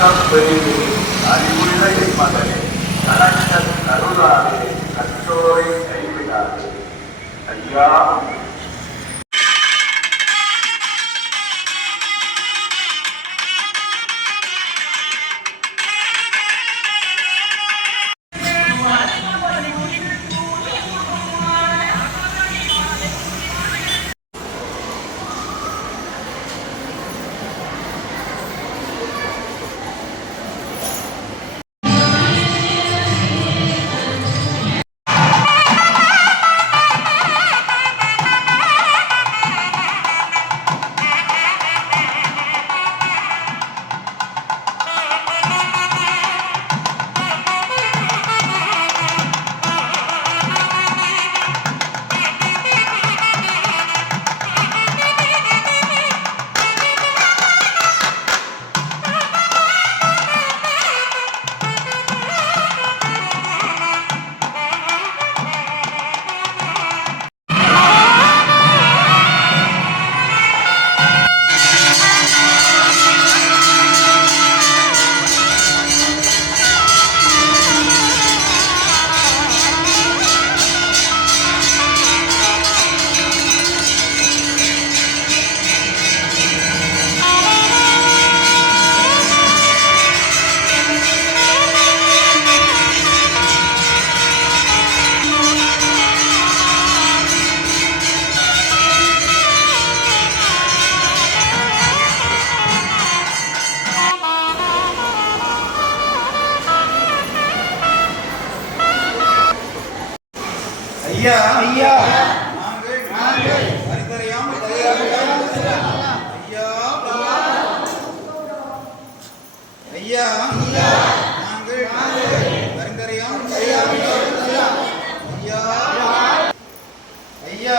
கஷ்டப்பெருகி அறிவுள்ள மகனே கலக்க கருளாதே கற்றோரை கைவிடாதே ஐயா ஐயா. ஐயா. நாங்கள் நாங்கள் அறிந்தறியாமல் ஐயா ஐயா ஐயா. நாங்கள் நாங்கள் அறிந்தறியாமல் ஐயா ஐயா. ஐயா.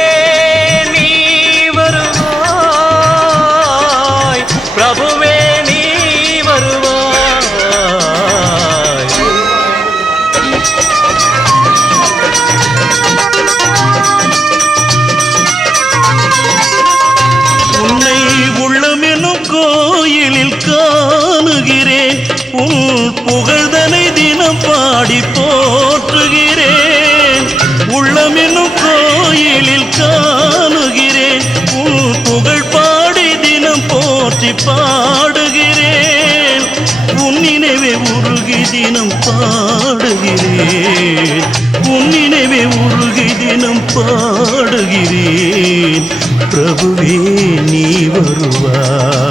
பாடி போற்றுகிறேன். உள்ளமெனும் கோயிலில் காணுகிறேன். உன் புகழ் பாடி தினம் போற்றி பாடுகிறேன். உன் நினைவே உருகி தினம் பாடுகிறேன். உன் நினைவே உருகி தினம் பாடுகிறேன். பிரபுவே நீ வருவாய்.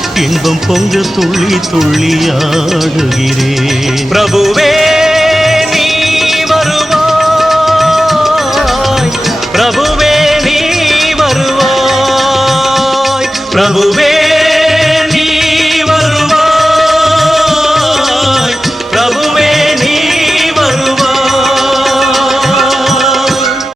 இன்பம் பொங்க துள்ளி துள்ளி ஆடுகிறேன். பிரபுவே நீ வருவாய். பிரபு